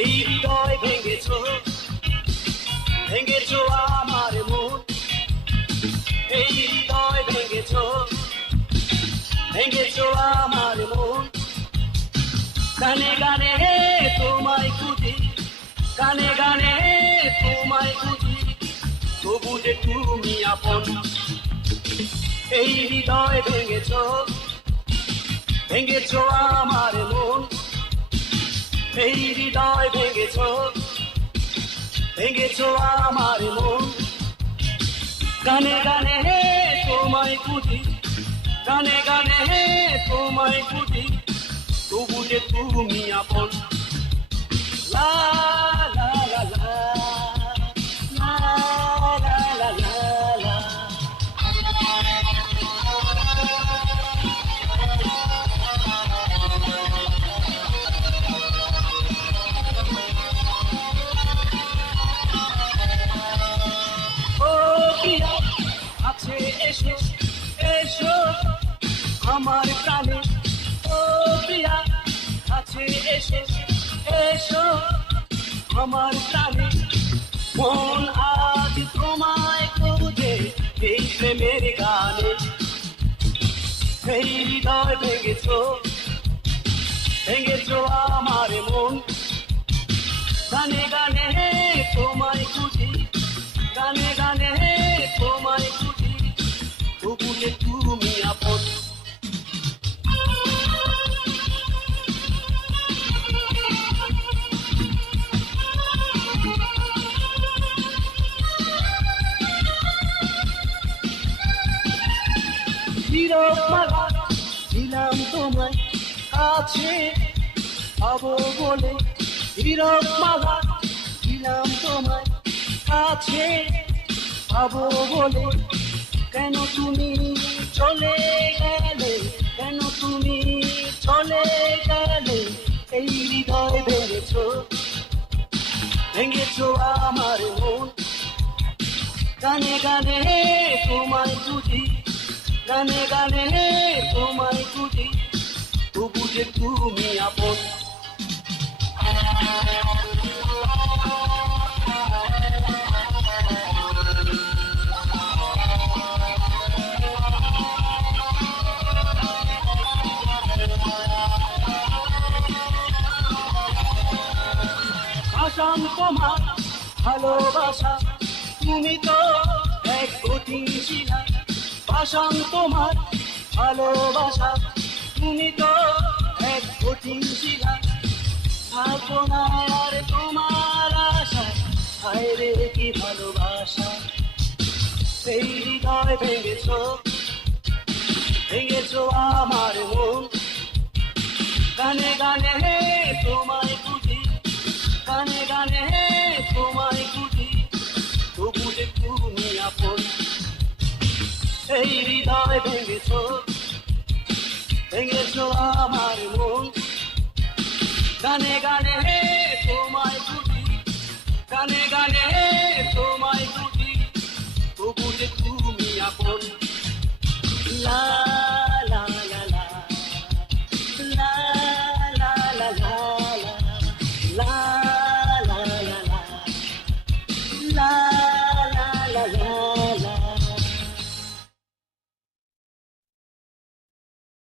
এই হৃদয় ভেঙেছো, ভেঙেছো আমার মন। এই হৃদয় ভেঙেছো, ভেঙেছো আমার মন। গানে গানে তোমায় খুঁজি, গানে গানে তোমায় খুঁজি, তবু যে তুমি আপন। এই হৃদয় ভেঙেছো, ভেঙেছো আমার মন। এই হৃদয় ভেঙেছো, ভেঙেছো আমার মন। গানে গানে তোমায় খুঁজি, গানে গানে তোমায় খুঁজি, তবু যে তুমি আপন। লা লা লা লা, লা লা লা লা লা। ও প্রিয়া আছে এসো, এসো আমার প্রাণে। ও প্রিয়া আছে এসো, এসো আমার প্রাণে। মন আজ তোমায় খোঁজে এই প্রেমের গানে। এই হৃদয় ভেঙেছো, ভেঙেছো আমার মন। গানে গানে তোমায় খুঁজি, গানে গানে তোমায় খুঁজি, তবু যে তুমি আপন। নীরব মালা দিলাম তোমায় কাছে পাবো বলে। নীরব মালা দিলাম তোমায় কাছে পাবো বলে। কেন তুমি চলে গেলে, কেন তুমি চলে গেলে। এই হৃদয় ভেঙেছো, ভেঙেছো আমার মন। গানে গানে তোমায় খুঁজি, গানে গানে তোমায় খুঁজি, তবু যে তুমি আপন। আসাম তোমার ভালোবাসা, তুমি তো এক কঠিন শিলা। আসাম তোমার ভালোবাসা, তুমি তো এক কঠিন শিলা। থাকো না আর তোমার আশা, হায় রে কি ভালোবাসা। সেই হৃদয় ভেঙেছো, ভেঙেছো আমার মন। গানে গানে তোমায় খুঁজি, গানে গানে তোমায় খুঁজি, তবু যে তুমি আপন। এই হৃদয় ভেঙেছো, ভেঙেছো আমার মন। গানে গানে তোমায় খুঁজি, গানে গানে তোমায় খুঁজি, তবু যে তুমি আপন। লা